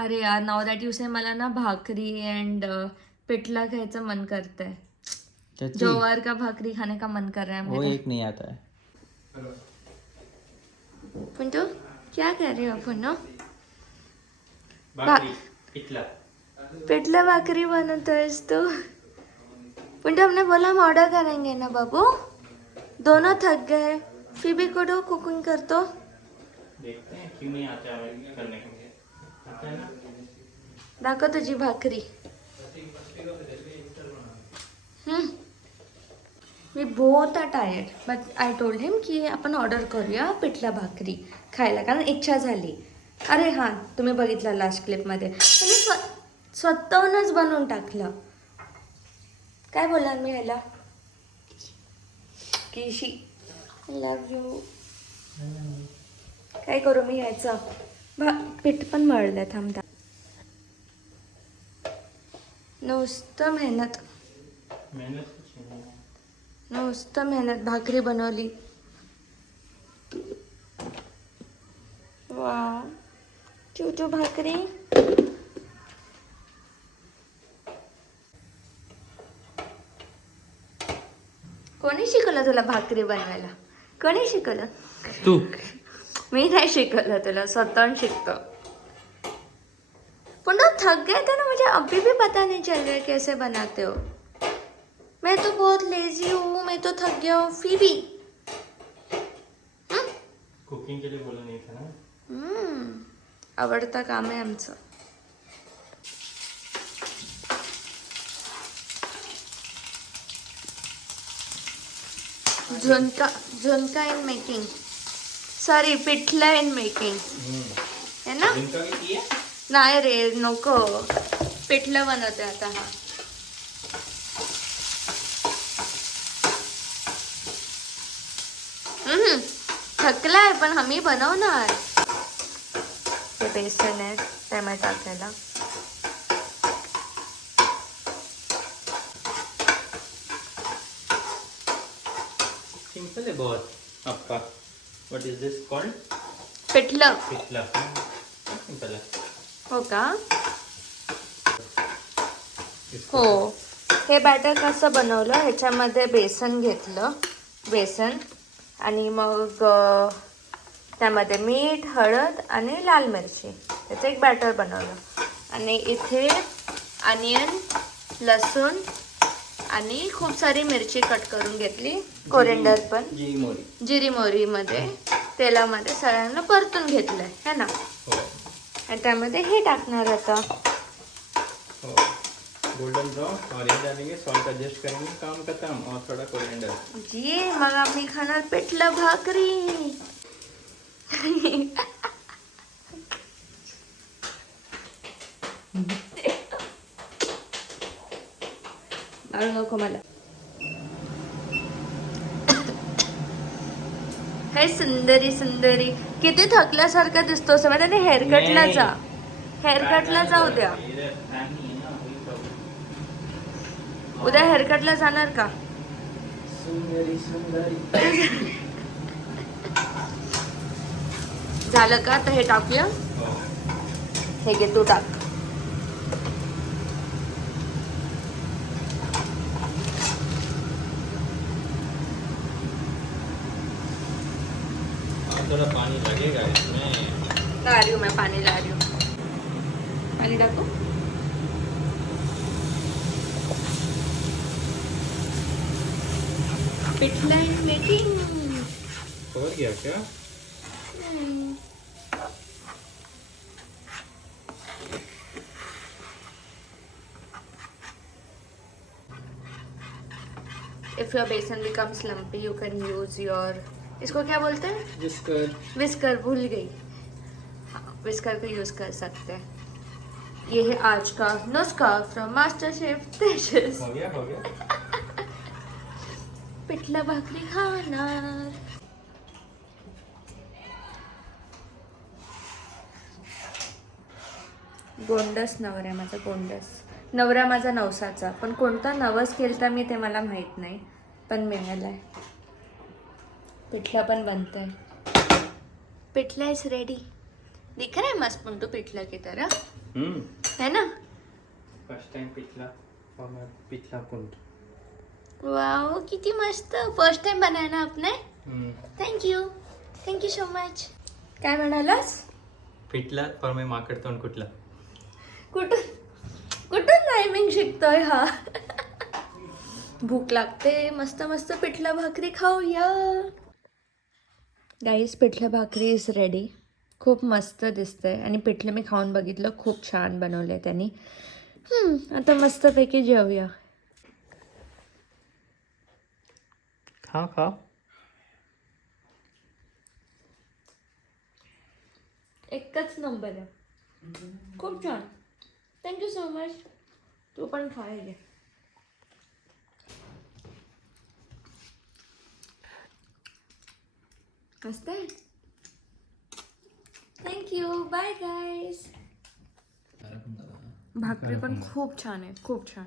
अरे यार, now that you से मला ना भाकरी एंड पिठला खायचं मन करतंय. जवार का भाकरी खाने का मन कर रहा है वो मेरा. एक नहीं आता है. पुंटू क्या कर रहे हो पुन्हा? भाकरी पिठला. पिठला भाकरी बनवतोयस तू? पुंटू हमने बोला हम ऑर्डर करेंगे ना बाबू. दोनों थक गए. फिबी को दो कुकिंग कर दो. देखते हैं क्यों नहीं आता है करने के लिए. आता है ना. दाखव तुझी भाकरी. मी बहुत टायर्ड बट आय टोल्ड हिम की आपण ऑर्डर करूया पिठला भाकरी खायला, कारण इच्छा झाली. अरे हां, तुम्ही बघितलं लास्ट क्लिपमध्ये मी स्वतःहूनच बनवून टाकलं. काय बोलणार मी ह्याला? किशी लव यू. काय करू मी ह्याचं पीठ पण मळलं. थांबता नुसतं मेहनत नुसतं मेहनत. भाकरी बनवली. वा चूचू भाकरी. कोणी शिकवलं तुला भाकरी बनवायला? कोणी शिकवलं? तू. मी नाही शिकवलं तुला, स्वतःहून शिकतो. पण थक गए थे ना, मुझे अभी भी पता नहीं चल रहा है कैसे बनाते हो. मैं तो बहुत लेजी हूँ, मैं तो थक गया हूँ. फीबी कुकिंग के लिए बोला नहीं था ना. आवडतं काम आहे आमचं. Zunka in making. Sorry, pitla in making है ना. इनका भी किया. नाही रे, नको. पिठलं बनवते आता. हा थकलाय पण आम्ही बनवणार. हे बेसन आहे त्यामध्ये टाकायला. सिंपल है बहुत आपका. What is this called? पिठलं. पिठला. सिंपल है. हो का? हो. हे बॅटर कसं बनवलं, ह्याच्यामध्ये बेसन घेतलं. बेसन आणि मग त्यामध्ये मीठ, हळद आणि लाल मिरची, त्याचं एक बॅटर बनवलं. आणि इथे अनियन, लसूण आणि खूप सारी मिरची कट करून घेतली. कोरिएंडर पण, जिरी मोहरीमध्ये तेलामध्ये सगळ्यांना परतून घेतलंय है ना. आणि त्यामध्ये हे टाकणार आता. गोल्डन ब्राउन और ये डालेंगे. सॉल्ट एडजस्ट करेंगे. काम खत्म. और थोड़ा कोरिएंडर जी. मग आम्ही खाणार पिठलं भाकरी. मारू नको मला. हे सुंदरी सुंदरी किती थकल्यासारखं दिसतोस. माहिती नाही, हेअरकटला जा. हेअरकटला जा उद्या. उद्या हेअरकटला जाणार का? सुंदरी सुंदरी. झालं का? आता हे टाकूया. हे घे तू टाक. थोड़ा पानी लगेगा इसमें. ला रही हूँ मैं, पानी ला रही हूँ. पानी डाकू. Pithla in making. हो गया क्या? If your besan becomes lumpy, you can use your, इसको क्या बोलते हैं? विस्कर. विस्कर. भूल गई. विस्कर को यूज कर सकते हैं. ये है आज का नुस्खा फ्रॉम मास्टर शेफ तेजस. हो गया. पिठला भाकरी खाणार. गोंडस नवरा माझा. गोंडस नवरा माझा नवसाचा. पण कोणता नवस केलता मी ते मला माहित नाही, पण मिळालाय. पिठला पण बनतंय. Pithla is ready. दिख रहा है मस्त पुंटू पिठला की तरह हम्म है ना. फर्स्ट टाइम पिठला पुंट. वाओ किती मस्त. फर्स्ट टाइम बनाया ना आपने. Thank you so much. काय म्हणालास. पिठला पर मी माकड तोंड कुठला. कुठून कुठून टायमिंग शिकतोय हा. भूक लागते. मस्त मस्त पिठला भाकरी खाऊया. गाईस पिठला भाकरी इज रेडी. खूप मस्त दिसतंय आणि पिठलं मी खाऊन बघितलं. खूप छान बनवलंय त्यांनी. आता मस्तपैकी जेवूया. खा. एकच नंबर आहे. खूप छान. Thank you so much. तू पण खायला. मस्त आहे. थँक्यू. Bye guys. भाकरी पण खूप छान आहे. खूप छान.